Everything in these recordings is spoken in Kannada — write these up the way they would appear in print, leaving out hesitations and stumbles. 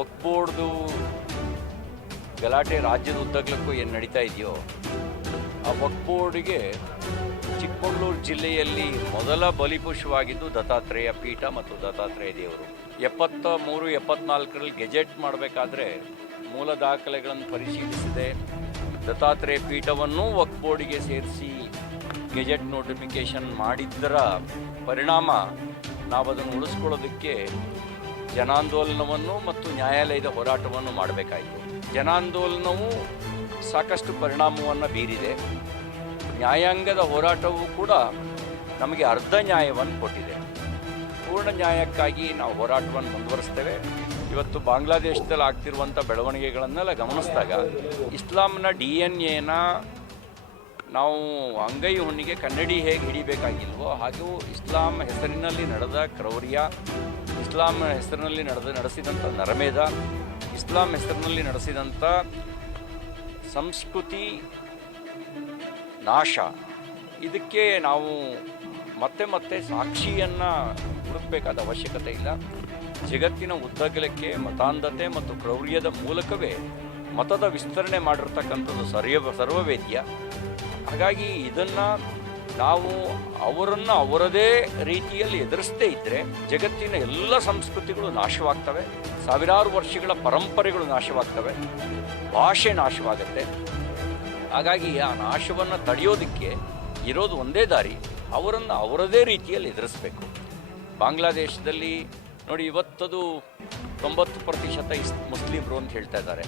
ವಕ್ಫ್ ಬೋರ್ಡ್ದು ಗಲಾಟೆ ರಾಜ್ಯದ ಉದ್ದಗಲಕ್ಕೂ ಏನು ನಡೀತಾ ಇದೆಯೋ, ಆ ವಕ್ಫ್ ಬೋರ್ಡ್ಗೆ ಚಿಕ್ಕಮಗಳೂರು ಜಿಲ್ಲೆಯಲ್ಲಿ ಮೊದಲ ಬಲಿಪಶುವಾಗಿದ್ದು ದತ್ತಾತ್ರೇಯ ಪೀಠ ಮತ್ತು ದತ್ತಾತ್ರೇಯ ದೇವರು. 73-74ರಲ್ಲಿ ಗೆಜೆಟ್ ಮಾಡಬೇಕಾದ್ರೆ ಮೂಲ ದಾಖಲೆಗಳನ್ನು ಪರಿಶೀಲಿಸಿದೆ. ದತ್ತಾತ್ರೇಯ ಪೀಠವನ್ನು ವಕ್ಫ್ ಬೋರ್ಡ್ಗೆ ಸೇರಿಸಿ ಗೆಜೆಟ್ ನೋಟಿಫಿಕೇಷನ್ ಮಾಡಿದ್ದರ ಪರಿಣಾಮ ನಾವು ಅದನ್ನು ಉಳಿಸ್ಕೊಳ್ಳೋದಕ್ಕೆ ಜನಾಂದೋಲನವನ್ನು ಮತ್ತು ನ್ಯಾಯಾಲಯದ ಹೋರಾಟವನ್ನು ಮಾಡಬೇಕಾಯಿತು. ಜನಾಂದೋಲನವು ಸಾಕಷ್ಟು ಪರಿಣಾಮವನ್ನು ಬೀರಿದೆ. ನ್ಯಾಯಾಂಗದ ಹೋರಾಟವೂ ಕೂಡ ನಮಗೆ ಅರ್ಧ ನ್ಯಾಯವನ್ನು ಕೊಟ್ಟಿದೆ. ಪೂರ್ಣ ನ್ಯಾಯಕ್ಕಾಗಿ ನಾವು ಹೋರಾಟವನ್ನು ಮುಂದುವರಿಸ್ತೇವೆ. ಇವತ್ತು ಬಾಂಗ್ಲಾದೇಶದಲ್ಲಿ ಆಗ್ತಿರುವಂಥ ಬೆಳವಣಿಗೆಗಳನ್ನೆಲ್ಲ ಗಮನಿಸಿದಾಗ ಇಸ್ಲಾಂನ DNA ನಾವು ಅಂಗೈ ಹುಣ್ಣಿಗೆ ಕನ್ನಡಿ ಹೇಗೆ ಹಿಡಿಬೇಕಾಗಿಲ್ವೋ ಹಾಗೂ ಇಸ್ಲಾಂ ಹೆಸರಿನಲ್ಲಿ ನಡೆದ ಕ್ರೌರ್ಯ, ಇಸ್ಲಾಂ ಹೆಸರಿನಲ್ಲಿ ನಡೆಸಿದಂಥ ನರಮೇಧ, ಇಸ್ಲಾಂ ಹೆಸರಿನಲ್ಲಿ ನಡೆಸಿದಂಥ ಸಂಸ್ಕೃತಿ ನಾಶ, ಇದಕ್ಕೆ ನಾವು ಮತ್ತೆ ಮತ್ತೆ ಸಾಕ್ಷಿಯನ್ನು ಹುಡುಕಬೇಕಾದ ಅವಶ್ಯಕತೆ ಇಲ್ಲ. ಜಗತ್ತಿನ ಉದ್ದಗಲಕ್ಕೆ ಮತಾಂಧತೆ ಮತ್ತು ಕ್ರೌರ್ಯದ ಮೂಲಕವೇ ಮತದ ವಿಸ್ತರಣೆ ಮಾಡಿರ್ತಕ್ಕಂಥದ್ದು ಸರ್ವವೇದ್ಯ. ಹಾಗಾಗಿ ಇದನ್ನು ನಾವು ಅವರನ್ನು ಅವರದೇ ರೀತಿಯಲ್ಲಿ ಎದುರಿಸದೇ ಇದ್ದರೆ ಜಗತ್ತಿನ ಎಲ್ಲ ಸಂಸ್ಕೃತಿಗಳು ನಾಶವಾಗ್ತವೆ, ಸಾವಿರಾರು ವರ್ಷಗಳ ಪರಂಪರೆಗಳು ನಾಶವಾಗ್ತವೆ, ಭಾಷೆ ನಾಶವಾಗುತ್ತೆ. ಹಾಗಾಗಿ ಆ ನಾಶವನ್ನು ತಡೆಯೋದಕ್ಕೆ ಇರೋದು ಒಂದೇ ದಾರಿ, ಅವರನ್ನು ಅವರದೇ ರೀತಿಯಲ್ಲಿ ಎದುರಿಸಬೇಕು. ಬಾಂಗ್ಲಾದೇಶದಲ್ಲಿ ನೋಡಿ, ಇವತ್ತದು 90% ಮುಸ್ಲಿಮರು ಅಂತ ಹೇಳ್ತಾ ಇದ್ದಾರೆ.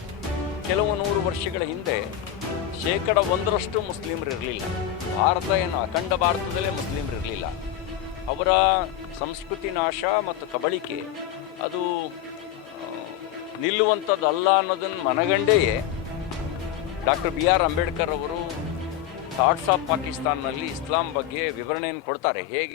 ಕೆಲವು 100 ವರ್ಷಗಳ ಹಿಂದೆ 1% ಮುಸ್ಲಿಮರು ಇರಲಿಲ್ಲ. ಭಾರತ ಏನು ಅಖಂಡ ಭಾರತದಲ್ಲೇ ಮುಸ್ಲಿಮರು ಇರಲಿಲ್ಲ. ಅವರ ಸಂಸ್ಕೃತಿ ನಾಶ ಮತ್ತು ಕಬಳಿಕೆ ಅದು ನಿಲ್ಲುವಂಥದ್ದಲ್ಲ ಅನ್ನೋದನ್ನು ಮನಗಂಡೆಯೇ ಡಾಕ್ಟರ್ BR ಅಂಬೇಡ್ಕರ್ ಅವರು ಥಾಟ್ಸ್ ಆಫ್ ಪಾಕಿಸ್ತಾನ್ನಲ್ಲಿ ಇಸ್ಲಾಂ ಬಗ್ಗೆ ವಿವರಣೆಯನ್ನು ಕೊಡ್ತಾರೆ. ಹೇಗೆ